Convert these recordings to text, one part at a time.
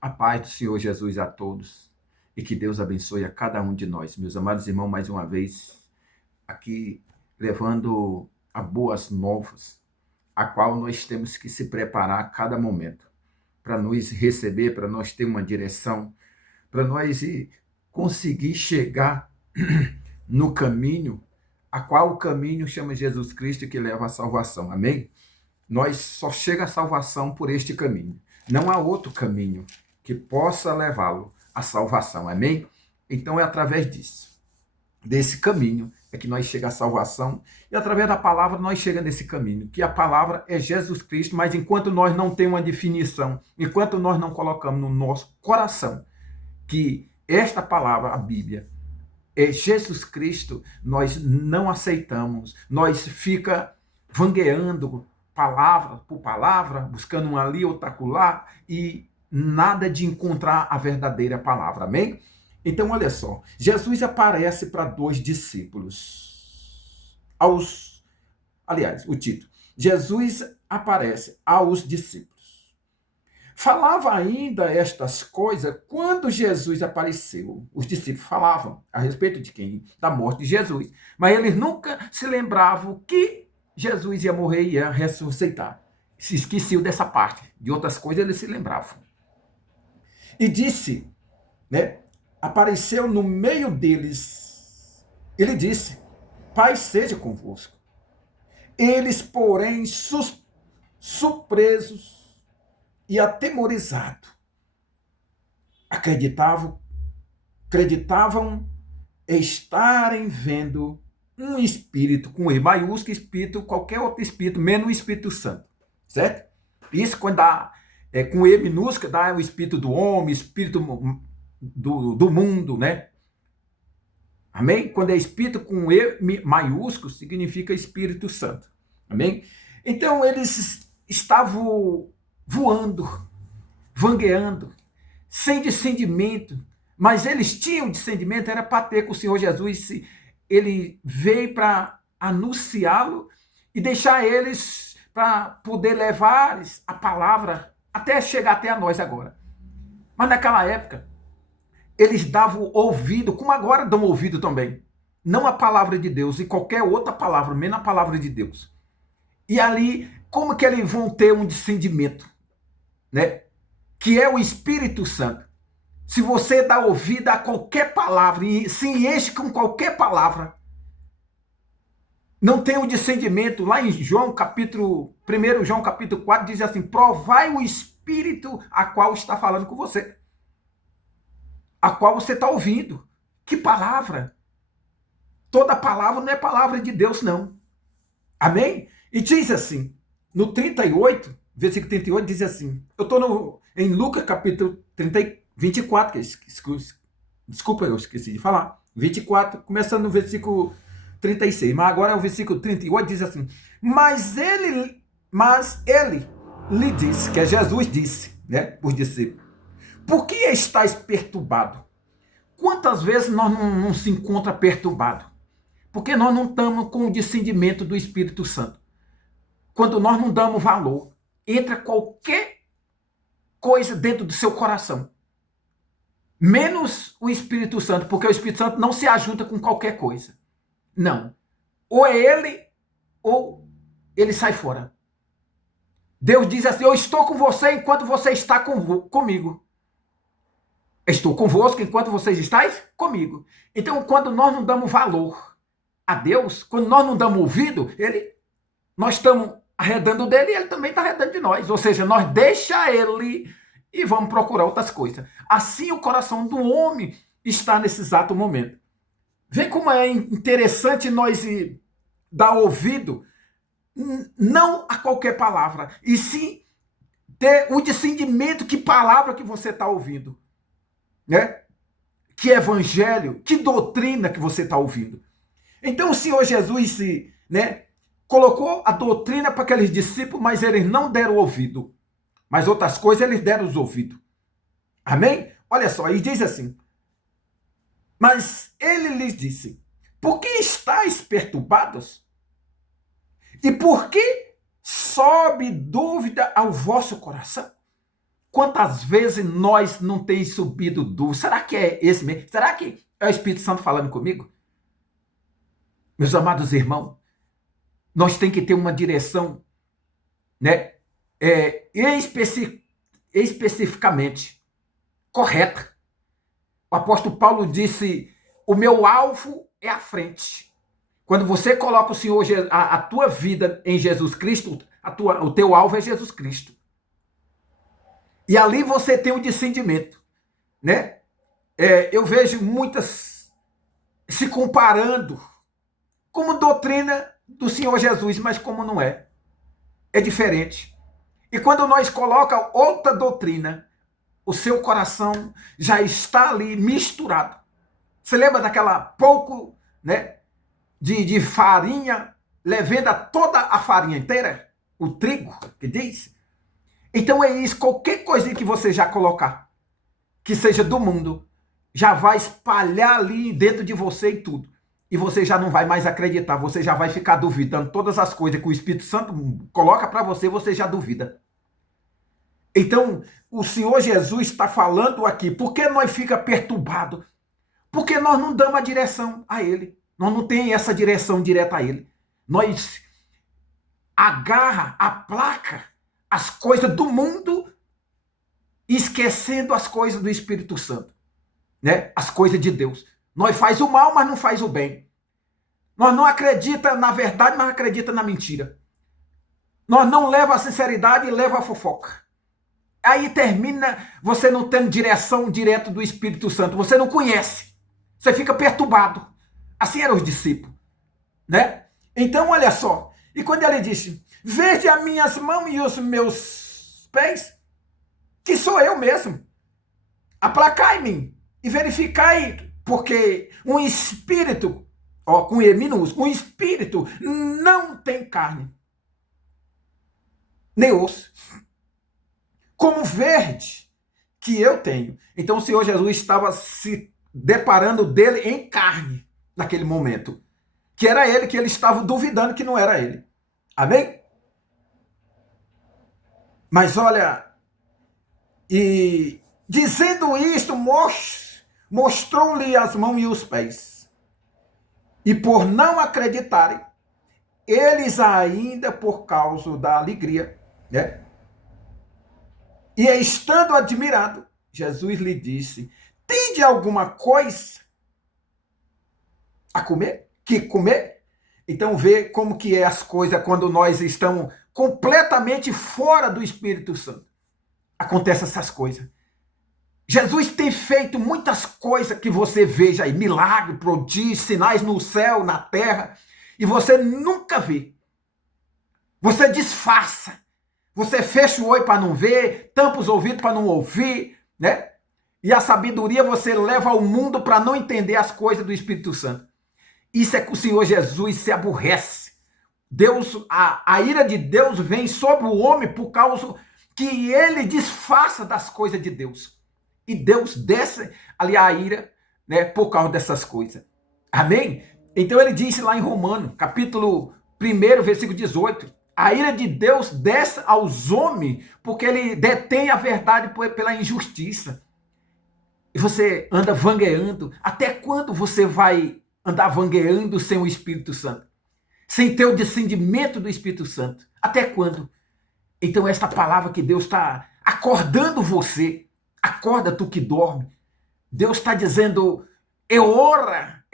A paz do Senhor Jesus a todos e que Deus abençoe a cada um de nós. Meus amados irmãos, mais uma vez, aqui levando a boas novas, a qual nós temos que se preparar a cada momento para nos receber, para nós ter uma direção, para nós conseguir chegar no caminho, a qual o caminho chama Jesus Cristo que leva à salvação. Amém? Nós só chega à salvação por este caminho. Não há outro caminho que possa levá-lo à salvação. Amém? Então é através disso, desse caminho, é que nós chegamos à salvação, e através da palavra nós chegamos nesse caminho, que a palavra é Jesus Cristo, mas enquanto nós não temos uma definição, enquanto nós não colocamos no nosso coração que esta palavra, a Bíblia, é Jesus Cristo, nós não aceitamos, nós fica vangueando palavra por palavra, buscando um ali, outro acolá, e nada de encontrar a verdadeira palavra, amém? Então, olha só, Jesus aparece para dois discípulos. Aliás, o título, Jesus aparece aos discípulos. Falava ainda estas coisas quando Jesus apareceu. Os discípulos falavam a respeito de quem? Da morte de Jesus. Mas eles nunca se lembravam que Jesus ia morrer e ia ressuscitar. Se esqueciam dessa parte. De outras coisas eles se lembravam. E disse, né? Apareceu no meio deles. Ele disse, Pai seja convosco. Eles, porém, surpresos e atemorizados, acreditavam estarem vendo um espírito com E maiúsculo, espírito, qualquer outro espírito, menos o Espírito Santo, certo? Isso quando dá com E minúsculo, dá o espírito do homem, espírito do mundo, né? Amém? Quando é espírito com E maiúsculo, significa Espírito Santo. Amém? Então eles estavam voando, vangueando, sem discernimento, mas eles tinham discernimento, era para ter com o Senhor Jesus, ele veio para anunciá-lo e deixar eles para poder levar a palavra até chegar até a nós agora. Mas naquela época, eles davam ouvido, como agora dão ouvido também, não a palavra de Deus e qualquer outra palavra, menos a palavra de Deus. E ali, como que eles vão ter um discernimento, né? Que é o Espírito Santo. Se você dá ouvido a qualquer palavra e se enche com qualquer palavra, não tem o discernimento. Lá em João capítulo 1 João capítulo 4 diz assim, provai o Espírito a qual está falando com você, a qual você está ouvindo. Que palavra? Toda palavra não é palavra de Deus, não. Amém? E diz assim, no 38, versículo 38, diz assim, eu estou em Lucas capítulo 24, desculpa, eu esqueci de falar, 24, começando no versículo 36, mas agora é o versículo 38, diz assim, mas ele lhe disse, que é Jesus disse, né, os discípulos, por que estáis perturbado? Quantas vezes nós não se encontra perturbado? Porque nós não estamos com o discernimento do Espírito Santo. Quando nós não damos valor, entra qualquer coisa dentro do seu coração. Menos o Espírito Santo, porque o Espírito Santo não se ajunta com qualquer coisa. Não. Ou é ou ele sai fora. Deus diz assim, eu estou com você enquanto você está comigo. Estou convosco enquanto vocês estáis comigo. Então, quando nós não damos valor a Deus, quando nós não damos ouvido, nós estamos arredando dele e ele também está arredando de nós. Ou seja, nós deixa ele e vamos procurar outras coisas. Assim o coração do homem está nesse exato momento. Vê como é interessante nós dar ouvido não a qualquer palavra, e sim ter o discernimento que palavra que você está ouvindo, né? Que evangelho, que doutrina que você está ouvindo. Então o Senhor Jesus, né, colocou a doutrina para aqueles discípulos, mas eles não deram ouvido. Mas outras coisas eles deram os ouvidos. Amém? Olha só, e diz assim, mas ele lhes disse, por que estáis perturbados? E por que sobe dúvida ao vosso coração? Quantas vezes nós não tem subido dúvida? Será que é esse mesmo? Será que é o Espírito Santo falando comigo? Meus amados irmãos, nós temos que ter uma direção, né? Especificamente correta. O apóstolo Paulo disse: o meu alvo é a frente. Quando você coloca o Senhor, a tua vida em Jesus Cristo, o teu alvo é Jesus Cristo. E ali você tem um discernimento, né? Eu vejo muitas se comparando como doutrina do Senhor Jesus, mas como não é. É diferente. E quando nós colocamos outra doutrina, o seu coração já está ali misturado. Você lembra daquela pouco, né, de farinha, levando toda a farinha inteira? O trigo, que diz? Então é isso, qualquer coisa que você já colocar, que seja do mundo, já vai espalhar ali dentro de você e tudo. E você já não vai mais acreditar, você já vai ficar duvidando. Todas as coisas que o Espírito Santo coloca para você, você já duvida. Então, o Senhor Jesus está falando aqui, por que nós fica perturbado? Porque nós não damos a direção a Ele. Nós não temos essa direção direta a Ele. Nós agarra a placa as coisas do mundo, esquecendo as coisas do Espírito Santo, né? As coisas de Deus. Nós faz o mal, mas não faz o bem. Nós não acredita na verdade, mas acredita na mentira. Nós não leva a sinceridade e leva a fofoca. Aí termina você não tendo direção direta do Espírito Santo. Você não conhece. Você fica perturbado. Assim eram os discípulos, né? Então, olha só. E quando ele disse: vede as minhas mãos e os meus pés, que sou eu mesmo. Aplacai-me e verificai, porque um espírito, com E minúsculo, um espírito não tem carne, nem osso, como verde que eu tenho. Então o Senhor Jesus estava se deparando dele em carne, naquele momento. Que era ele, que ele estava duvidando que não era ele. Amém? Mas olha, e dizendo isto, mostrou-lhe as mãos e os pés. E por não acreditarem, eles ainda por causa da alegria, né? E estando admirado, Jesus lhe disse: tende alguma coisa a comer? Que comer? Então vê como que é as coisas quando nós estamos completamente fora do Espírito Santo. Acontecem essas coisas. Jesus tem feito muitas coisas que você veja aí, milagre, prodígio, sinais no céu, na terra, e você nunca vê. Você disfarça. Você fecha o olho para não ver, tampa os ouvidos para não ouvir, né? E a sabedoria você leva ao mundo para não entender as coisas do Espírito Santo. Isso é que o Senhor Jesus se aborrece. Deus, a ira de Deus vem sobre o homem por causa que ele disfarça das coisas de Deus. E Deus desce ali a ira, né, por causa dessas coisas. Amém? Então ele disse lá em Romanos, capítulo 1, versículo 18, a ira de Deus desce aos homens porque ele detém a verdade pela injustiça. E você anda vangueando. Até quando você vai andar vangueando sem o Espírito Santo? Sem ter o discernimento do Espírito Santo? Até quando? Então esta palavra que Deus está acordando você, acorda tu que dorme. Deus está dizendo, é hora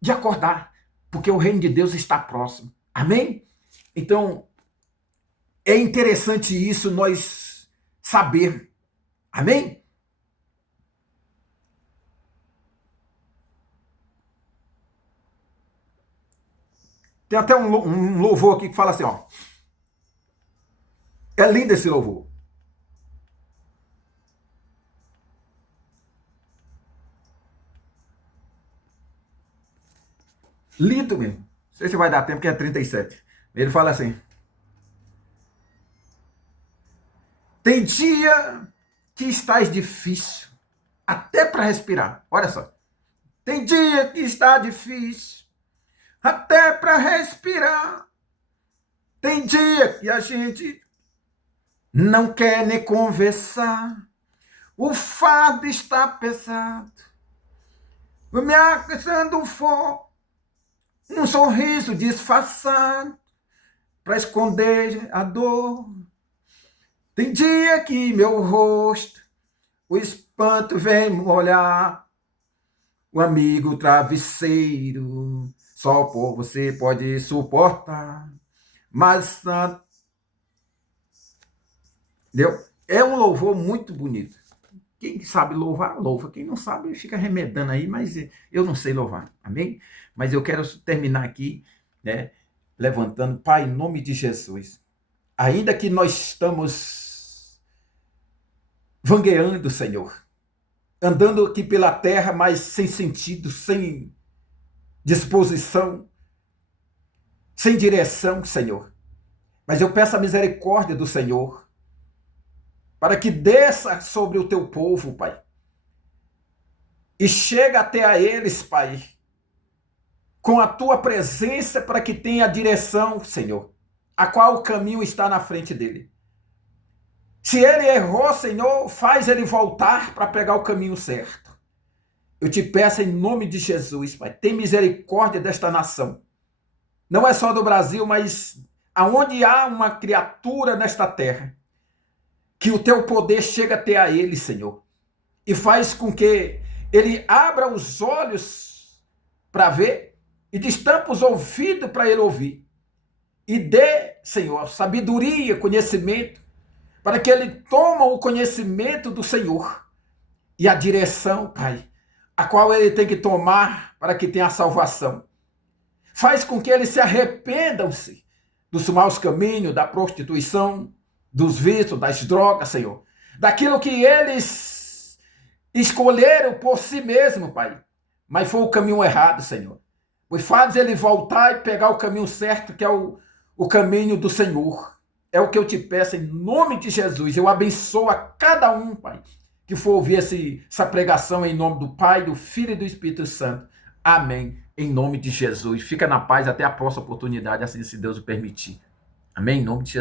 de acordar, porque o reino de Deus está próximo. Amém? Então, é interessante isso nós saber. Amém? Tem até um louvor aqui que fala assim, ó. É lindo esse louvor. Lindo mesmo. Não sei se vai dar tempo, que é 37. Ele fala assim: tem dia que estás difícil, até para respirar. Olha só. Tem dia que está difícil, até para respirar. Tem dia que a gente não quer nem conversar, o fardo está pesado, me aquecendo fogo, um sorriso disfarçado, para esconder a dor. Tem dia que meu rosto, o espanto vem molhar, o amigo travesseiro, só por você pode suportar, mas entendeu? É um louvor muito bonito. Quem sabe louvar, louva. Quem não sabe, fica remedando aí, mas eu não sei louvar. Amém? Mas eu quero terminar aqui, né, levantando, Pai, em nome de Jesus. Ainda que nós estamos vangueando, Senhor, andando aqui pela terra, mas sem sentido, sem disposição, sem direção, Senhor. Mas eu peço a misericórdia do Senhor, para que desça sobre o teu povo, Pai, e chega até a eles, Pai, com a tua presença, para que tenha direção, Senhor, a qual o caminho está na frente dele. Se ele errou, Senhor, faz ele voltar para pegar o caminho certo. Eu te peço em nome de Jesus, Pai, tem misericórdia desta nação. Não é só do Brasil, mas aonde há uma criatura nesta terra, que o teu poder chegue até a ele, Senhor, e faz com que ele abra os olhos para ver e destampa os ouvidos para ele ouvir. E dê, Senhor, sabedoria, conhecimento, para que ele tome o conhecimento do Senhor e a direção, Pai, a qual ele tem que tomar para que tenha a salvação. Faz com que eles se arrependam-se dos maus caminhos, da prostituição, dos vícios, das drogas, Senhor. Daquilo que eles escolheram por si mesmo, Pai. Mas foi o caminho errado, Senhor. Pois faz ele voltar e pegar o caminho certo, que é o caminho do Senhor. É o que eu te peço em nome de Jesus. Eu abençoo a cada um, Pai, que for ouvir essa pregação em nome do Pai, do Filho e do Espírito Santo. Amém. Em nome de Jesus. Fica na paz até a próxima oportunidade, assim se Deus o permitir. Amém. Em nome de Jesus.